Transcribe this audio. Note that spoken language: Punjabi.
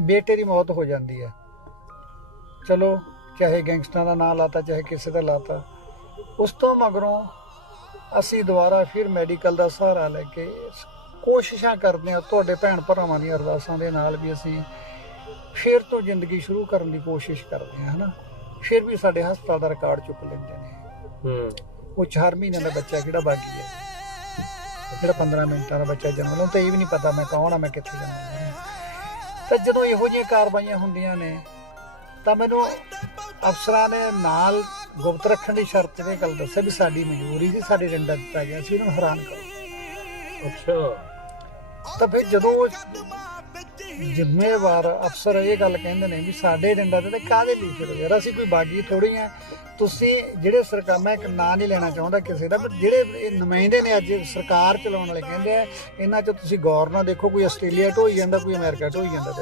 ਬੇਟੇ ਦੀ ਮੌਤ ਹੋ ਜਾਂਦੀ ਹੈ। ਚਲੋ ਚਾਹੇ ਗੈਂਗਸਟਰਾਂ ਦਾ ਨਾਂ ਲਾਤਾ ਚਾਹੇ ਕਿਸੇ ਦਾ ਲਾਤਾ ਉਸ ਤੋਂ ਮਗਰੋਂ ਅਸੀਂ ਦੁਬਾਰਾ ਫਿਰ ਮੈਡੀਕਲ ਦਾ ਸਹਾਰਾ ਲੈ ਕੇ ਕੋਸ਼ਿਸ਼ਾਂ ਕਰਦੇ ਹਾਂ ਤੁਹਾਡੇ ਭੈਣ ਭਰਾਵਾਂ ਦੀਆਂ ਅਰਦਾਸਾਂ ਦੇ ਨਾਲ ਵੀ ਅਸੀਂ ਫਿਰ ਤੋਂ ਜ਼ਿੰਦਗੀ ਸ਼ੁਰੂ ਕਰਨ ਦੀ ਕੋਸ਼ਿਸ਼ ਕਰਦੇ ਹਾਂ ਹਨਾ? ਫਿਰ ਵੀ ਸਾਡੇ ਹਸਪਤਾਲ ਦਾ ਰਿਕਾਰਡ ਚੁੱਕ ਲੈਂਦੇ ਨੇ। ਹੂੰ। ਉਹ 4 ਮਹੀਨਿਆਂ ਦਾ ਬੱਚਾ ਕਿਹੜਾ ਬਾਕੀ ਹੈ? ਜਿਹੜਾ 15 ਮਿੰਟਾਂ ਦਾ ਬੱਚਾ ਜਨਮ ਲੈਂਦਾ ਇਹ ਵੀ ਨਹੀਂ ਪਤਾ ਮੈਂ ਕੌਣ ਆ ਮੈਂ ਕਿੱਥੇ ਜਨਮ ਲਿਆ ਤਾਂ ਜਦੋਂ ਇਹੋ ਜਿਹੀਆਂ ਕਾਰਵਾਈਆਂ ਹੁੰਦੀਆਂ ਨੇ ਤਾਂ ਮੈਨੂੰ ਅਫਸਰਾਂ ਨੇ ਨਾਲ ਗੁਪਤ ਰੱਖਣ ਦੀ ਸ਼ਰਤ ਤੇ ਗੱਲ ਦੱਸਿਆ ਵੀ ਸਾਡੀ ਮਜਬੂਰੀ ਸੀ ਸਾਡੇ ਡੰਡਾ ਦਿੱਤਾ ਗਿਆ ਸੀ ਇਹਨੂੰ ਹੈਰਾਨ ਕਰੋ। ਅੱਛਾ। ਤਾਂ ਫਿਰ ਜਦੋਂ ਉਹ ਜ਼ਿੰਮੇਵਾਰ ਅਫਸਰ ਇਹ ਗੱਲ ਕਹਿੰਦੇ ਨੇ ਵੀ ਸਾਡੇ ਡੰਡਾ ਤੇ ਕਾਹਦੇ ਲਈ ਫਿਰ ਯਾਰ, ਅਸੀਂ ਕੋਈ ਬਾਗੀ ਥੋੜੀ ਆ। ਤੁਸੀਂ ਜਿਹੜੇ ਸਰਕਾਰ, ਮੈਂ ਇੱਕ ਨਾਂ ਨਹੀਂ ਲੈਣਾ ਚਾਹੁੰਦਾ ਕਿਸੇ ਦਾ ਪਰ ਜਿਹੜੇ ਇਹ ਨੁਮਾਇੰਦੇ ਨੇ ਅੱਜ ਸਰਕਾਰ ਚਲਾਉਣ ਵਾਲੇ ਕਹਿੰਦੇ ਆ, ਇਹਨਾਂ 'ਚ ਤੁਸੀਂ ਗੌਰ ਨਾਲ ਦੇਖੋ, ਕੋਈ ਆਸਟ੍ਰੇਲੀਆ ਢੋਈ ਜਾਂਦਾ, ਕੋਈ ਅਮਰੀਕਾ ਢੋਈ ਜਾਂਦਾ